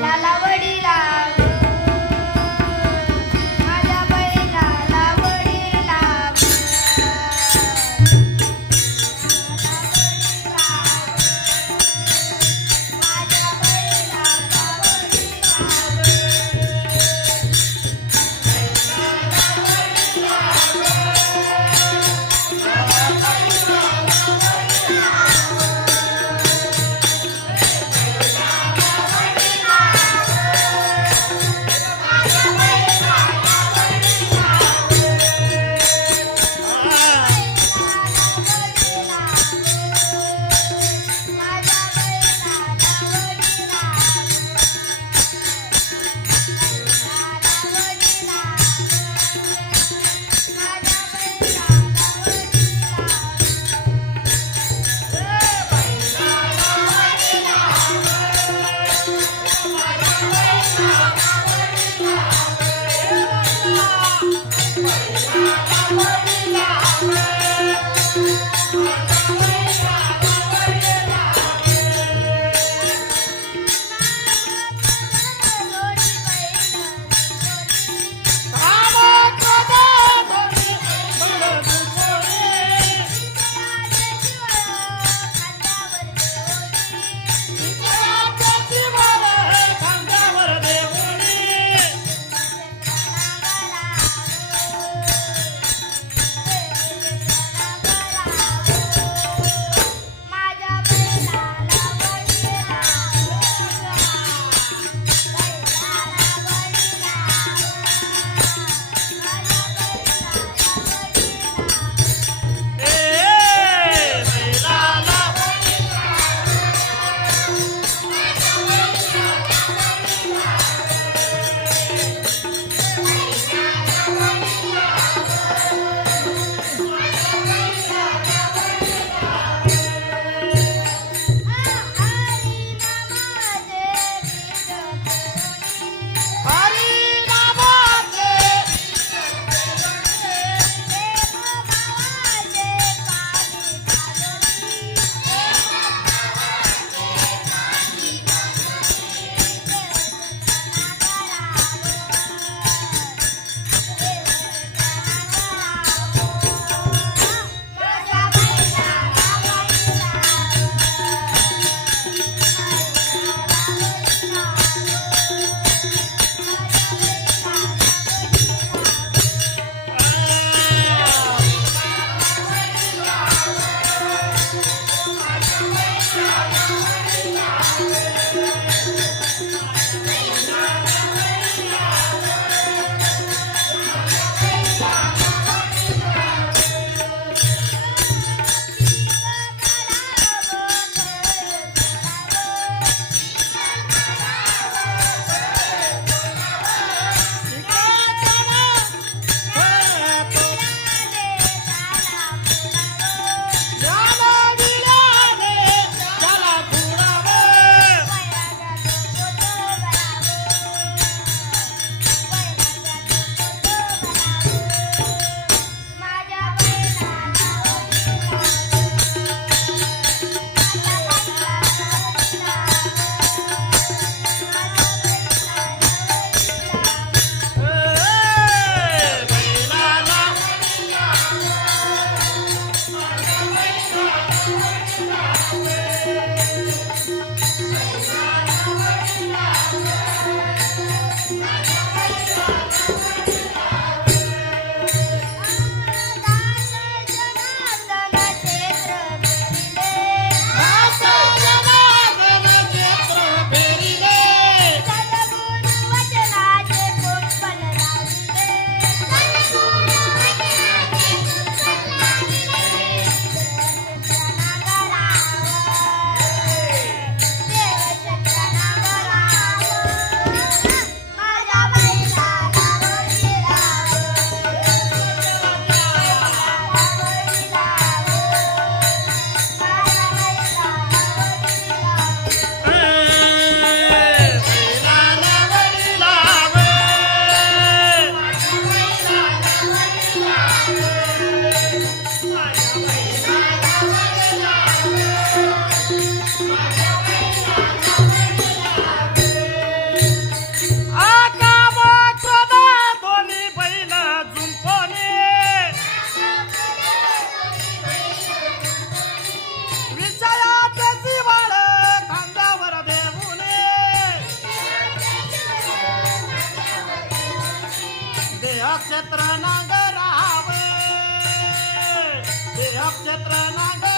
la la la la देहक्षेत्र नागराव. अक्षत्र नागराव